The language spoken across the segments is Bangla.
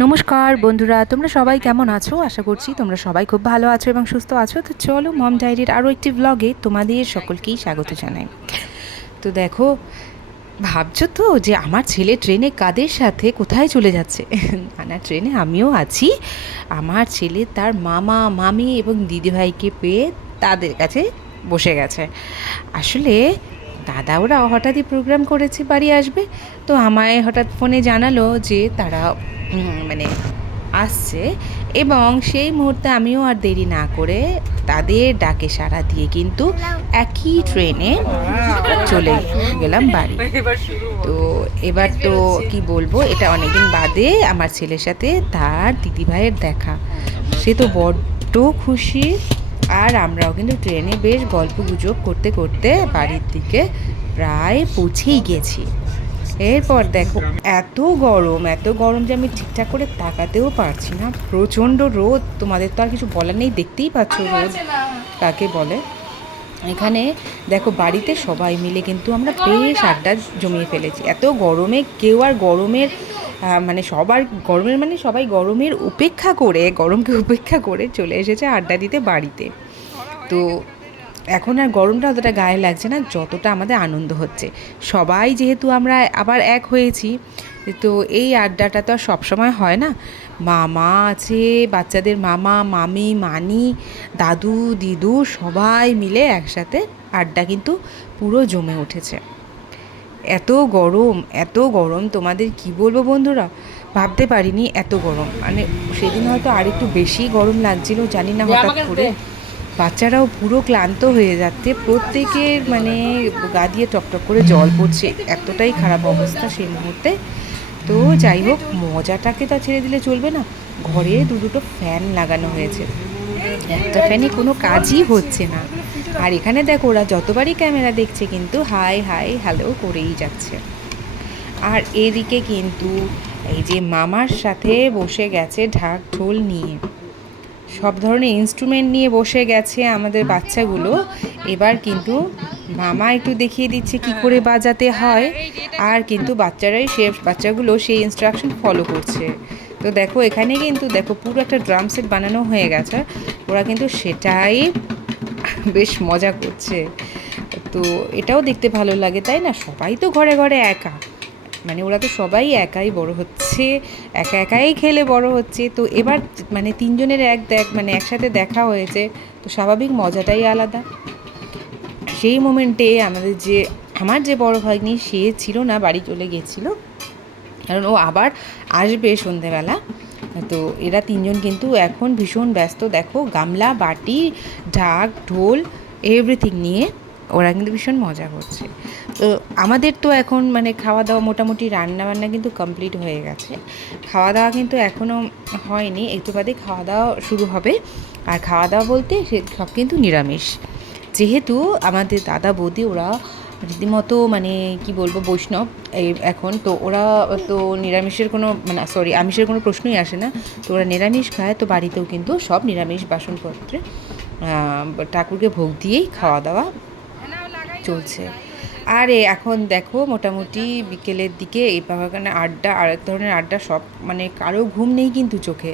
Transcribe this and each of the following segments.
নমস্কার বন্ধুরা, তোমরা সবাই কেমন আছো? আশা করছি তোমরা সবাই খুব ভালো আছো এবং সুস্থ আছো। তো চলো মম ডায়েরির আরও একটি ব্লগে তোমাদের সকলকেই স্বাগত জানাই। তো দেখো, ভাবছো তো যে আমার ছেলে ট্রেনে কাদের সাথে কোথায় চলে যাচ্ছে? না, ট্রেনে আমিও আছি। আমার ছেলে তার মামা মামি এবং দিদিভাইকে পেয়ে তাদের কাছে বসে গেছে। আসলে দাদা ওরা হঠাৎই প্রোগ্রাম করেছে বাড়ি আসবে, তো আমায় হঠাৎ ফোনে জানালো যে তারা মানে আসছে, এবং সেই মুহূর্তে আমিও আর দেরি না করে তাদের ডাকে সাড়া দিয়ে কিন্তু একই ট্রেনে চলে গেলাম বাড়ি। তো এবার তো কি বলবো, এটা অনেকদিন বাদে আমার ছেলের সাথে তার দিদিভাইয়ের দেখা। সে তো বড্ড খুশি। আর আমরাও কিন্তু ট্রেনে বেশ গল্প গুজব করতে করতে বাড়ির দিকে প্রায় পৌঁছেই গেছি। এরপর দেখো, এত গরম এত গরম যে আমি ঠিকঠাক করে তাকাতেও পারছি না। প্রচণ্ড রোদ, তোমাদের তো আর কিছু বলার নেই, দেখতেই পাচ্ছ রোদ কাকে বলে। এখানে দেখো, বাড়িতে সবাই মিলে কিন্তু আমরা বেশ আড্ডা জমিয়ে ফেলেছি। এত গরমে কেউ আর গরমের সবাই গরমের উপেক্ষা করে, গরমকে উপেক্ষা করে চলে এসেছে আড্ডা দিতে বাড়িতে। তো এখন আর গরমটা অতটা গায়ে লাগছে না যতটা আমাদের আনন্দ হচ্ছে। সবাই যেহেতু আমরা আবার এক হয়েছি, তো এই আড্ডাটা তো আর সবসময় হয় না। মামা আছে, বাচ্চাদের মামা মামি মানি দাদু দিদু সবাই মিলে একসাথে আড্ডা কিন্তু পুরো জমে উঠেছে। এত গরম এত গরম, তোমাদের কি বলবো বন্ধুরা, ভাবতে পারিনি এত গরম। মানে সেদিন হয়তো আর একটু বেশি গরম লাগছিল, জানি না হঠাৎ করে। বাচ্চারাও পুরো ক্লান্ত হয়ে যাচ্ছে, প্রত্যেকের মানে গা দিয়ে টকটক করে জল পড়ছে, এতটাই খারাপ অবস্থা সেই মুহূর্তে। তো যাই হোক, মজাটাকে তো ছেড়ে দিলে চলবে না। ঘরে দুটো ফ্যান লাগানো হয়েছে, একটা ফ্যানে কোনো কাজই হচ্ছে না। আর এখানে দেখো, ওরা যতবারই ক্যামেরা দেখছে কিন্তু হাই হাই হ্যালো করেই যাচ্ছে। আর এদিকে কিন্তু এই যে মামার সাথে বসে গেছে ঢাক ঢোল নিয়ে, সব ধরনের ইনস্ট্রুমেন্ট নিয়ে বসে গেছে আমাদের বাচ্চাগুলো। এবার কিন্তু মামা একটু দেখিয়ে দিচ্ছে কি করে বাজাতে হয়, আর কিন্তু বাচ্চাগুলো সেই ইনস্ট্রাকশন ফলো করছে। তো দেখো, এখানে কিন্তু দেখো পুরো একটা ড্রাম সেট বানানো হয়ে গেছে, ওরা কিন্তু সেটাই বেশ মজা করছে। তো এটাও দেখতে ভালো লাগে, তাই না? সবাই তো ঘরে ঘরে একা, মানে ওরা তো সবাই একাই বড় হচ্ছে, একা একাই খেলে বড় হচ্ছে। তো এবার মানে তিনজনের একসাথে দেখা হয়েছে, তো স্বাভাবিক মজাটাই আলাদা। সেই মোমেন্টে আমার যে বড় ভাগ্নি সে ছিল না, বাড়ি চলে গেছিলো, কারণ ও আবার আসবে সন্ধেবেলা। তো এরা তিনজন কিন্তু এখন ভীষণ ব্যস্ত, দেখো গামলা বাটি ঢাক ঢোল এভরিথিং নিয়ে ওরা কিন্তু ভীষণ মজা করছে। তো আমাদের তো এখন মানে খাওয়া দাওয়া মোটামুটি রান্না বান্না কিন্তু কমপ্লিট হয়ে গেছে। খাওয়া দাওয়া কিন্তু এখনও হয়নি, একটু বাদে খাওয়া দাওয়া শুরু হবে। আর খাওয়া দাওয়া বলতে সব কিন্তু নিরামিষ, যেহেতু আমাদের দাদা বৌদি ওরা রীতিমতো মানে কি বলবো বৈষ্ণব এখন। তো ওরা তো নিরামিষের কোনো আমিষের কোনো প্রশ্নই আসে না। তো ওরা নিরামিষ খায়, তো বাড়িতেও কিন্তু সব নিরামিষ বাসনপত্রে ঠাকুরকে ভোগ দিয়েই খাওয়া দাওয়া চলছে। আর এখন দেখো, মোটামুটি বিকেলের দিকে এই বাগানে আড্ডা, আরেক ধরনের আড্ডা, সব মানে কারো ঘুম নেই কিন্তু চোখে।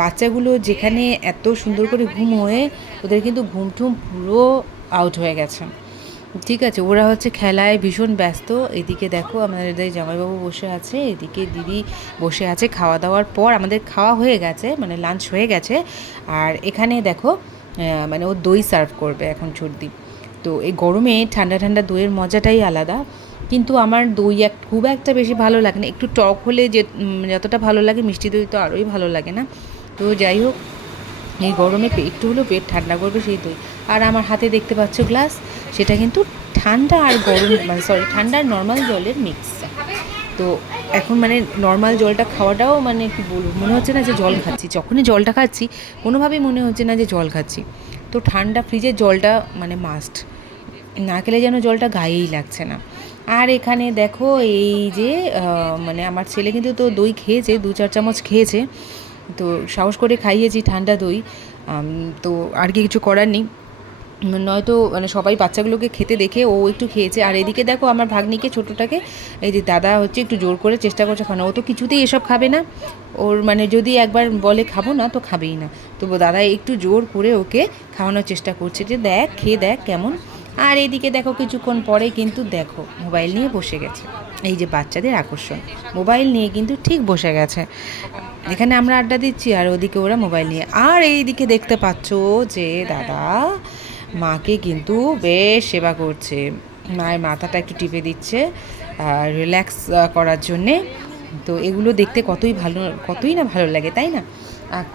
বাচ্চাগুলো যেখানে এত সুন্দর করে ঘুম হয়ে, ওদের কিন্তু ঘুম টুম পুরো আউট হয়ে গেছে। ঠিক আছে, ওরা হচ্ছে খেলায় ভীষণ ব্যস্ত। এদিকে দেখো আমাদের জামাইবাবু বসে আছে, এদিকে দিদি বসে আছে। খাওয়া দাওয়ার পর আমাদের খাওয়া হয়ে গেছে, মানে লাঞ্চ হয়ে গেছে। আর এখানে দেখো মানে ও দই সার্ভ করবে এখন সর্দি। তো এই গরমে ঠান্ডা ঠান্ডা দইয়ের মজাটাই আলাদা। কিন্তু আমার দই খুব একটা বেশি ভালো লাগে না, একটু টক হলে যে যতটা ভালো লাগে, মিষ্টি দই তো আরোই ভালো লাগে না। তো যাই হোক, এই গরমে একটু হলেও পেট ঠান্ডা করবে সেই দই। আর আমার হাতে দেখতে পাচ্ছ গ্লাস, সেটা কিন্তু ঠান্ডা আর গরম ঠান্ডা আর নর্মাল জলের মিক্স। তো এখন মানে নর্মাল জলটা খাওয়াটাও মানে কি বলবো, মনে হচ্ছে না যে জল খাচ্ছি। যখনই জলটা খাচ্ছি কোনোভাবেই মনে হচ্ছে না যে জল খাচ্ছি। তো ঠান্ডা ফ্রিজের জলটা মানে মাস্ট, না খেলে যেন জলটা গায়েই লাগছে না। আর এখানে দেখো এই যে মানে আমার ছেলে কিন্তু তো দই খেয়েছে, 2-4 চামচ খেয়েছে। তো সাহস করে খাইয়েছি ঠান্ডা দই। তো আর কি কিছু করার নেই। নয়তো মানে সবাই বাচ্চাগুলোকে খেতে দেখে ও একটু খেয়েছে। আর এদিকে দেখো আমার ভাগ্নিকে ছোটোটাকে এই যে দাদা হচ্ছে একটু জোর করে চেষ্টা করছে খানো, ও তো কিছুতেই এসব খাবে না। ওর মানে যদি একবার বলে খাবো না তো খাবেই না, তো দাদা একটু জোর করে ওকে খাওয়ানোর চেষ্টা করছে যে দেখ খেয়ে দেখ কেমন। আর এইদিকে দেখো কিছুক্ষণ পরে কিন্তু দেখো মোবাইল নিয়ে বসে গেছে। এই যে বাচ্চাদের আকর্ষণ, মোবাইল নিয়ে কিন্তু ঠিক বসে গেছে। এখানে আমরা আড্ডা দিচ্ছি আর ওদিকে ওরা মোবাইল নিয়ে। আর এইদিকে দেখতে পাচ্ছ যে দাদা মাকে কিন্তু বেশ সেবা করছে, মায়ের মাথাটা একটু টিপে দিচ্ছে রিল্যাক্স করার জন্যে। তো এগুলো দেখতে কতই না ভালো লাগে, তাই না?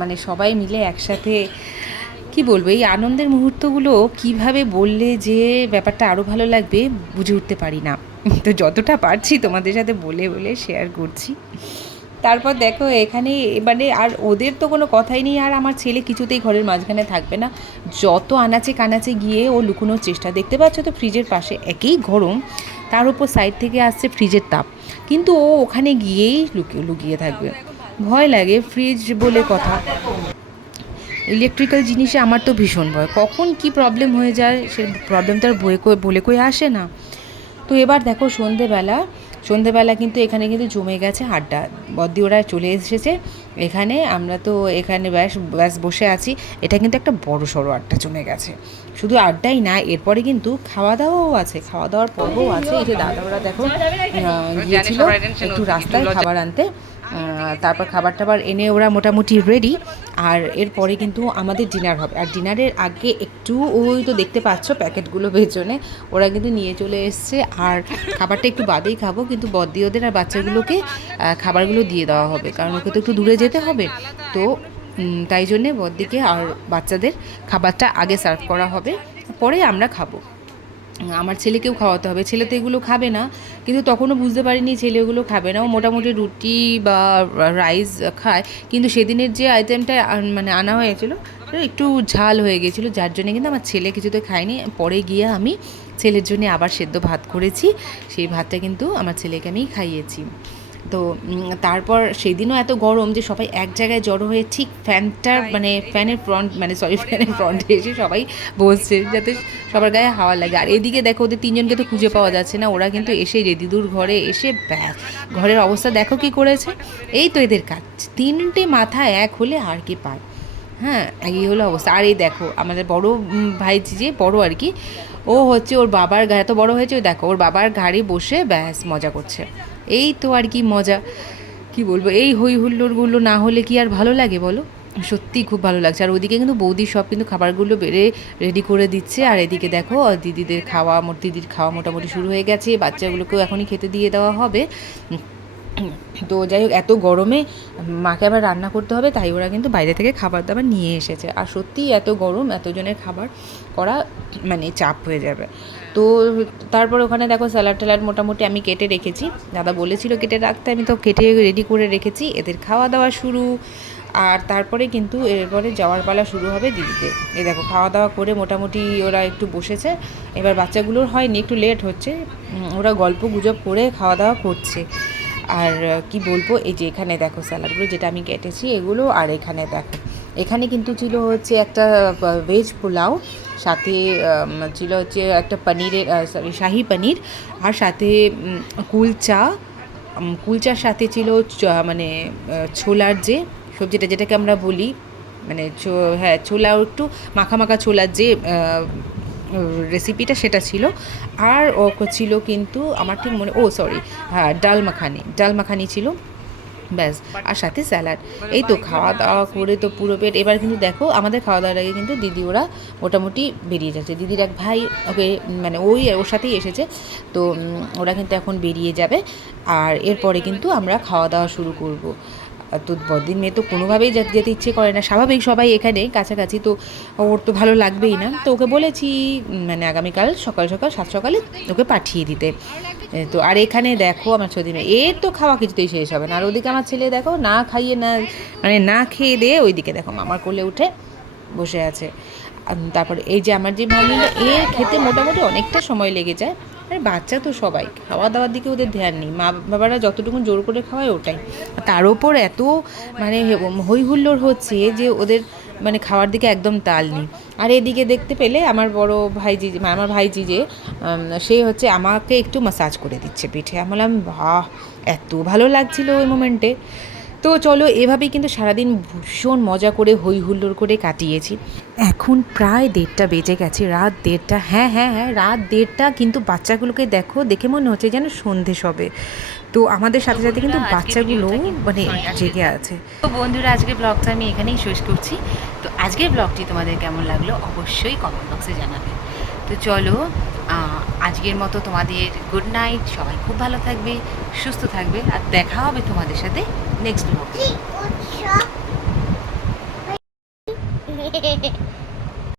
মানে সবাই মিলে একসাথে কি বলবো, এই আনন্দের মুহূর্তগুলো কিভাবে বললে যে ব্যাপারটা আরও ভালো লাগবে বুঝে উঠতে পারি না। তো যতটা পারছি তোমাদের সাথে বলে বলে শেয়ার করছি। তারপর দেখো এখানে এবারে আর ওদের তো কোনো কথাই নেই, আর আমার ছেলে কিছুতেই ঘরের মাঝখানে থাকবে না, যত আনাচে কানাচে গিয়ে ও লুকোনোর চেষ্টা। দেখতে পাচ্ছ তো ফ্রিজের পাশে, একেই গরম তার উপর সাইড থেকে আসছে ফ্রিজের তাপ, কিন্তু ও ওখানে গিয়েই লুকিয়ে থাকবে। ভয় লাগে, ফ্রিজ বলে কথা, ইলেকট্রিক্যাল জিনিসে আমার তো ভীষণ ভয়, কখন কি প্রবলেম হয়ে যায় সে প্রবলেম তো আর বলে কয়ে আসে না। তো এবার দেখো সন্ধেবেলা কিন্তু এখানে কিন্তু জমে গেছে আড্ডা, বদ্দি ওরা চলে এসেছে এখানে, আমরা তো এখানে ব্যাস বসে আছি। এটা কিন্তু একটা বড় সড়ো আড্ডা জমে গেছে, শুধু আড্ডাই না, এরপরে কিন্তু খাওয়া দাওয়াও আছে, খাওয়া দাওয়ার পর্বও আছে। এই যে দাদা ওরা দেখো গিয়েছিল একটু রাস্তায় খাবার আনতে, তারপর খাবার টাবার এনে ওরা মোটামুটি রেডি। আর এরপরে কিন্তু আমাদের ডিনার হবে, আর ডিনারের আগে একটু ওই তো দেখতে পাচ্ছ প্যাকেটগুলো পেছনে ওরা কিন্তু নিয়ে চলে এসছে। আর খাবারটা একটু বাদেই খাবো, কিন্তু বদ্দি ওদের আর বাচ্চাগুলোকে খাবারগুলো দিয়ে দেওয়া হবে, কারণ ওকে তো একটু দূরে যেতে হবে। তো তাই জন্যে বদ্দিকে আর বাচ্চাদের খাবারটা আগে সার্ভ করা হবে, পরে আমরা খাবো। আমার ছেলেকেও খাওয়াতে হবে, ছেলে তো এগুলো খাবে না, কিন্তু তখনও বুঝতে পারিনি ছেলে এগুলো খাবে না, ও মোটামুটি রুটি বা রাইস খায়। কিন্তু সেদিনের যে আইটেমটা মানে আনা হয়েছিল একটু ঝাল হয়ে গেছিলো, যার জন্য কিন্তু আমার ছেলে কিছুতে খায়নি। পরে গিয়ে আমি ছেলের জন্য আবার সেদ্ধ ভাত করেছি, সেই ভাতটা কিন্তু আমার ছেলেকে আমি খাইয়েছি। তো তারপর সেদিনও এত গরম যে সবাই এক জায়গায় জড়ো হয়ে ঠিক ফ্যানের ফ্রন্টে এসে সবাই বসছে যাতে সবার গায়ে হাওয়া লাগে। আর এদিকে দেখো ওদের তিনজনকে তো খুঁজে পাওয়া যাচ্ছে না, ওরা কিন্তু এসে দিদুর ঘরে এসে ব্যাস ঘরের অবস্থা দেখো কি করেছে। এই তো এদের কাজ, তিনটে মাথা এক হলে আর কি পায়। হ্যাঁ, এই হলো অবস্থা। আর এই দেখো আমাদের বড় ভাইজি, যে বড় আর কি, ও হচ্ছে ওর বাবার গায়ে, এত বড় হয়েছে, ওই দেখো ওর বাবার গাড়ি বসে ব্যাস মজা করছে। এই তো আর কি মজা, কি বলবো, এই হই হুল্লোড়গুলো না হলে কি আর ভালো লাগে বলো? সত্যিই খুব ভালো লাগছে। আর ওদিকে কিন্তু বৌদি সব কিন্তু খাবারগুলো রেডি করে দিচ্ছে। আর এদিকে দেখো দিদির খাওয়া মোটামুটি শুরু হয়ে গেছে, বাচ্চাগুলোকেও এখনই খেতে দিয়ে দেওয়া হবে। তো যাই হোক, এত গরমে মাকে আবার রান্না করতে হবে, তাই ওরা কিন্তু বাইরে থেকে খাবার দাবার নিয়ে এসেছে। আর সত্যিই এত গরম, এতজনের খাবার করা মানে চাপ হয়ে যাবে। তো তারপর ওখানে দেখো স্যালাড ট্যালাড মোটামুটি আমি কেটে রেখেছি, দাদা বলেছিল কেটে রাখতে, আমি তো কেটে রেডি করে রেখেছি। এদের খাওয়া দাওয়া শুরু, আর তারপরে কিন্তু এরপরে যাওয়ার পালা শুরু হবে দিদিদের। এই দেখো খাওয়া দাওয়া করে মোটামুটি ওরা একটু বসেছে, এবার বাচ্চাগুলোর হয়নি, একটু লেট হচ্ছে, ওরা গল্প গুজব করে খাওয়া দাওয়া করছে। আর কি বলবো, এই যে এখানে দেখো স্যালাডগুলো যেটা আমি কেটেছি এগুলো, আর এখানে দেখো এখানে কিন্তু ছিল হচ্ছে একটা ভেজ পোলাও, সাথে ছিল হচ্ছে একটা শাহি পনির, আর সাথে কুলচার সাথে ছিল মানে ছোলার যে সবজিটা যেটাকে আমরা বলি মানে হ্যাঁ ছোলাও একটু মাখা মাখা ছোলার যে রেসিপিটা সেটা ছিল। আর ও ছিল কিন্তু আমার ঠিক হ্যাঁ ডাল মাখানি ছিল ব্যাস, আর সাথে স্যালাড। এই তো খাওয়া দাওয়া করে তো পুরো পেট। এবার কিন্তু দেখো আমাদের খাওয়া দাওয়ার আগে কিন্তু দিদি ওরা মোটামুটি বেরিয়ে যাচ্ছে, দিদির এক ভাই ওকে মানে ওর সাথেই এসেছে, তো ওরা কিন্তু এখন বেরিয়ে যাবে। আর এরপরে কিন্তু আমরা খাওয়া দাওয়া শুরু করব। তো বড়দিন মেয়ে তো কোনোভাবেই যেতে ইচ্ছে করে না, স্বাভাবিক, সবাই এখানে কাছাকাছি, তো ওর তো ভালো লাগবেই না। তো ওকে বলেছি মানে আগামীকাল সকাল সাত সকালে ওকে পাঠিয়ে দিতে। তো আর এখানে দেখো আমার ছোটি মেয়ে, এর তো খাওয়া কিছুতেই শেষ হবে না। আর ওদিকে আমার ছেলে দেখো না খাইয়ে না মানে না খেয়ে দিয়ে ওইদিকে দেখো মামার কোলে উঠে বসে আছে। তারপরে এই যে আমার যে ভাগ্নিটা, এর খেতে মোটামুটি অনেকটা সময় লেগে যায়। আর বাচ্চা তো সবাই, খাওয়া দাওয়ার দিকে ওদের ধ্যান নেই, মা বাবারা যতটুকু জোর করে খাওয়ায় ওটাই। তার ওপর এত মানে হই হুল্লোড় হচ্ছে যে ওদের মানে খাওয়ার দিকে একদম তাল নেই। আর এদিকে দেখতে পেলে আমার বড় ভাইজি, আমার ভাইজি যে সে হচ্ছে আমাকে একটু ম্যাসাজ করে দিচ্ছে পিঠে। আমি বললাম বাহ, এত ভালো লাগছিল ওই মোমেন্টে। তো চলো, এভাবেই কিন্তু সারাদিন ভীষণ মজা করে হই হুল্লোড় করে কাটিয়েছি। এখন প্রায় 1:30 বেজে গেছে, রাত 1:30। হ্যাঁ হ্যাঁ হ্যাঁ, রাত 1:30, কিন্তু বাচ্চাগুলোকে দেখো, দেখে মনে হচ্ছে যেন সন্ধে সবে। তো আমাদের সাথে সাথে কিন্তু বাচ্চাগুলো মানে জেগে আছে। তো বন্ধুরা, আজকের ব্লগটা আমি এখানেই শেষ করছি। তো আজকের ব্লগটি তোমাদের কেমন লাগলো অবশ্যই কমেন্ট বক্সে জানাবে। তো চলো, আজকের মতো তোমাদের গুড নাইট। সবাই খুব ভালো থাকবে, সুস্থ থাকবে, আর দেখা হবে তোমাদের সাথে নেক্সট ব্লগে।